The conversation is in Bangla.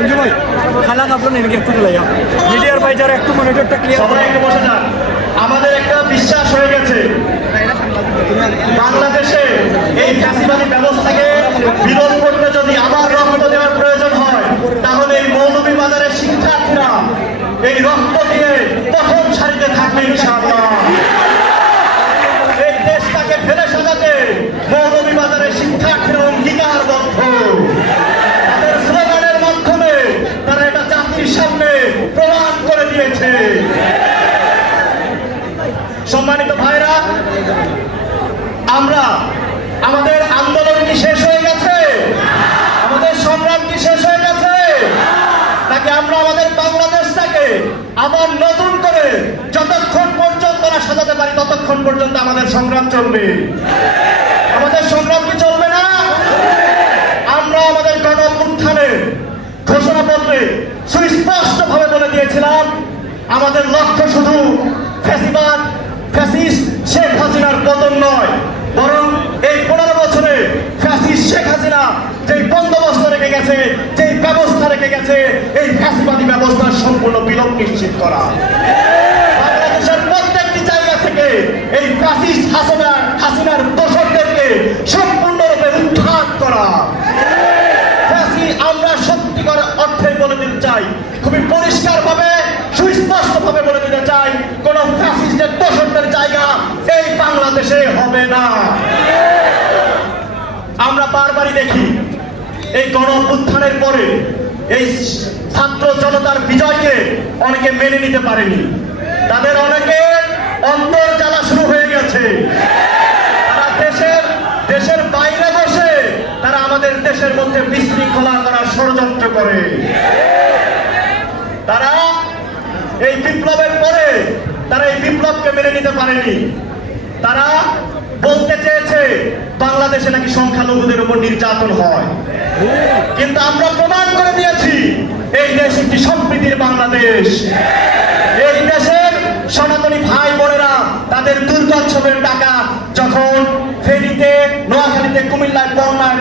মঞ্জু ভাই খালা আপনার এদিকে একটু চলে যাও মিডিয়ার ভাই যারা একটু মনিটরটা ক্লিয়ার সবাই একটু বসে যান। আমাদের একটা বিশ্বাস হয়ে গেছে বাংলাদেশে এই ফ্যাসিবাদী ব্যবস্থাকে বিরোধ করতে যদি আবার রক্ত দেওয়ার প্রয়োজন হয় তাহলে এই মৌলভীবাজারের শিক্ষার্থীরা এই রক্ত দিয়ে প্রথম সারিতে থাকবে ইনশাআল্লাহ। এই দেশটাকে ফেলে সাজাতে মৌলভীবাজারের শিক্ষার্থীরা অঙ্গীকারবদ্ধ। তাদের স্লোগানের মাধ্যমে তারা এটা জাতির সামনে প্রমাণ করে দিয়েছে। সম্মানিত ভাইরা, আমরা আমাদের আন্দোলন কি শেষ হয়ে গেছে? আমাদের সংগ্রাম কি শেষ হয়ে গেছে? নাকি আমরা আমাদের বাংলাদেশটাকে আবার নতুন করে যতক্ষণ পর্যন্ত না সাজাতে পারি ততক্ষণ পর্যন্ত আমাদের সংগ্রাম চলবে? আমাদের সংগ্রাম কি চলবে না? আমরা আমাদের গণ-অভ্যুত্থানের ঘোষণাপত্রে সুস্পষ্টভাবে বলে দিয়েছিলাম আমাদের লক্ষ্য শুধু ফ্যাসিবাদ ফ্যাসিস্ট শেখ হাসিনার পতন নয়, বরং এই 15 বছরে ফ্যাসিস্ট শেখ হাসিনা যেই বন্দোবস্ত রেখে গেছে, যেই ব্যবস্থা রেখে গেছে, এই ফ্যাসিবাদী ব্যবস্থার সম্পূর্ণ বিলোপ নিশ্চিত করা। বাংলাদেশের প্রত্যেকটি জায়গা থেকে এই ফ্যাসিস্ট হাসিনার দোষরদেরকে সম্পূর্ণরূপে উৎখাত করা। আমরা সত্যিকার অর্থে বলে দিতে চাই, খুবই পরিষ্কার ভাবে সুস্পষ্ট ভাবে বলে দিতে চাই, কোন ফ্যাসিস্টের দোষরদের জায়গা এই বাংলাদেশে হবে না। আমরা বারবারই দেখি এই গণ-অভ্যুত্থানের পরে এই ছাত্র জনতার বিজয়কে অনেকে মেনে নিতে পারেনি। তাদের অনেকের অন্তর জ্বালা শুরু হয়ে গেছে। তারা দেশের বাইরে বসে তারা আমাদের দেশের মধ্যে বিশৃঙ্খলা করার ষড়যন্ত্র করে। তারা এই বিপ্লবের পরে তারা এই বিপ্লবকে মেনে নিতে পারেনি। তারা বলতে চেয়েছে বাংলাদেশে নাকি সংখ্যালঘুদের উপর নির্যাতন হয়, কিন্তু আমরা প্রমাণ করে দিয়েছি এই দেশ একটি সম্প্রীতির বাংলাদেশ। এই দেশের সনাতনী ভাই বোনেরা তাদের দুর্গোৎসবের টাকা যখন ফেনীতে, নোয়াখালীতে, কুমিল্লায়, বন্যায়